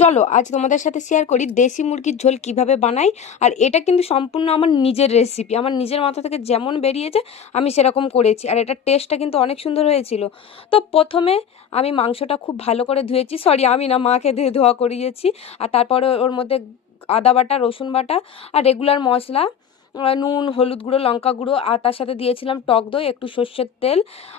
চলো আজ তোমাদের সাথে শেয়ার করি দেশি মুরগির ঝোল কিভাবে বানাই। আর এটা কিন্তু সম্পূর্ণ আমার নিজের রেসিপি, আমার নিজের মাথা থেকে যেমন বেরিয়েছে আমি সেরকম করেছি, আর এটার টেস্টটা কিন্তু অনেক সুন্দর হয়েছিল। তো প্রথমে আমি মাংসটা খুব ভালো করে ধুয়েছি, সরি আমি না, মাকে দিয়ে ধোয়া করিয়েছি। আর তারপরে ওর মধ্যে আদা বাটা, রসুন বাটা আর রেগুলার মশলা, নুন, হলুদ গুঁড়ো, লঙ্কা গুঁড়ো, আর তার সাথে দিয়েছিলাম টক দই, একটু সর্ষের তেল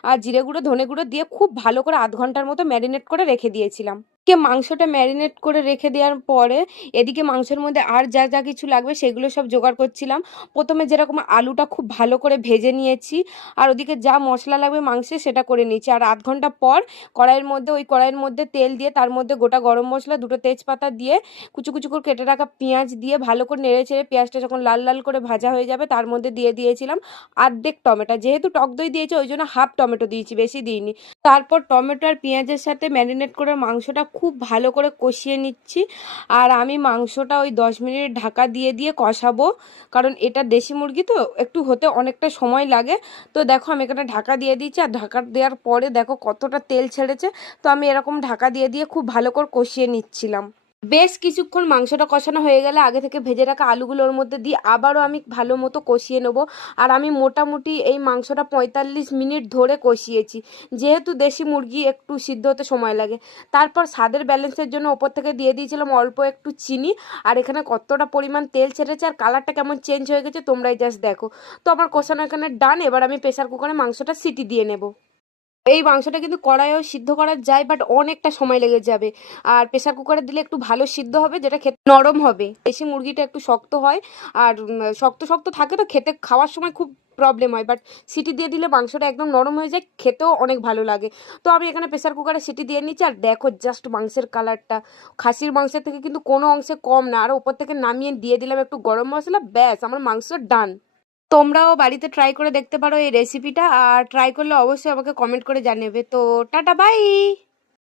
আর জিরে গুঁড়ো, ধনে গুঁড়ো দিয়ে খুব ভালো করে আধ ঘন্টার মতো ম্যারিনেট করে রেখে দিয়েছিলাম। মাংসটা ম্যারিনেট করে রেখে দেওয়ার পরে এদিকে মাংসের মধ্যে আর যা যা কিছু লাগবে সেগুলো সব জোগাড় করছিলাম। প্রথমে যেরকম আলুটা খুব ভালো করে ভেজে নিয়েছি, আর ওদিকে যা মশলা লাগবে মাংসে সেটা করে নিয়েছি। আর আধ ঘন্টা পর কড়াইয়ের মধ্যে তেল দিয়ে তার মধ্যে গোটা গরম মশলা, দুটো তেজপাতা দিয়ে কুচু কুচু করে কেটে রাখা পেঁয়াজ দিয়ে ভালো করে নেড়ে চেড়ে পেঁয়াজটা যখন লাল লাল করে ভাজা হয়ে যাবে তার মধ্যে দিয়ে দিয়েছিলাম আর্ধেক টমেটো। যেহেতু টক দই দিয়েছি ওই জন্য হাফ টমেটো দিয়েছি, বেশি দিইনি। তারপর টমেটো আর পেঁয়াজের সাথে ম্যারিনেট করে মাংসটা খুব ভালো করে কষিয়ে নিচ্ছি। আর আমি মাংসটা ওই 10 মিনিট ঢাকা দিয়ে দিয়ে কষাবো, কারণ এটা দেশি মুরগি তো একটু হতে অনেকটা সময় লাগে। তো দেখো আমি এখানে ঢাকা দিয়ে দিচ্ছি, আর ঢাকা দেওয়ার পরে দেখো কতটা তেল ছেড়েছে। তো আমি এরকম ঢাকা দিয়ে দিয়ে খুব ভালো করে কষিয়ে নিচ্ছিলাম। বেশ কিছুক্ষণ মাংসটা কষানো হয়ে গেলে আগে থেকে ভেজে রাখা আলুগুলো ওর মধ্যে দিয়ে আবারও আমি ভালো মতো কষিয়ে নেব। আর আমি মোটামুটি এই মাংসটা 45 মিনিট ধরে কষিয়েছি, যেহেতু দেশি মুরগি একটু সিদ্ধ হতে সময় লাগে। তারপর স্বাদের ব্যালেন্সের জন্য ওপর থেকে দিয়ে দিয়েছিলাম অল্প একটু চিনি। আর এখানে কতটা পরিমাণ তেল ছেড়েছে আর কালারটা কেমন চেঞ্জ হয়ে গেছে তোমরাই জাস্ট দেখো। তো আমার কষানো এখানে ডান। এবার আমি প্রেসার কুকারে মাংসটা সিটি দিয়ে নেব। এই মাংসটা কিন্তু কড়াইও সিদ্ধ করা যায়, বাট অনেকটা সময় লেগে যাবে। আর প্রেসার কুকারে দিলে একটু ভালো সিদ্ধ হবে, যেটা খেতে নরম হবে। দেশি মুরগিটা একটু শক্ত হয়, আর শক্ত শক্ত থাকে তো খেতে খাওয়ার সময় খুব প্রবলেম হয়। বাট সিটি দিয়ে দিলে মাংসটা একদম নরম হয়ে যায়, খেতেও অনেক ভালো লাগে। তো আমি এখানে প্রেসার কুকারে সিটি দিয়ে নিচ্ছি। আর দেখো জাস্ট মাংসের কালারটা খাসির মাংসের থেকে কিন্তু কোনো অংশে কম না। আর ওপর থেকে নামিয়ে দিয়ে দিলাম একটু গরম মশলা, ব্যাস আমার মাংস ডান। তোমরাও বাড়িতে ট্রাই করে দেখতে পারো এই রেসিপিটা, আর ট্রাই করলে অবশ্যই আমাকে কমেন্ট করে জানাবে। তো টাটা, বাই।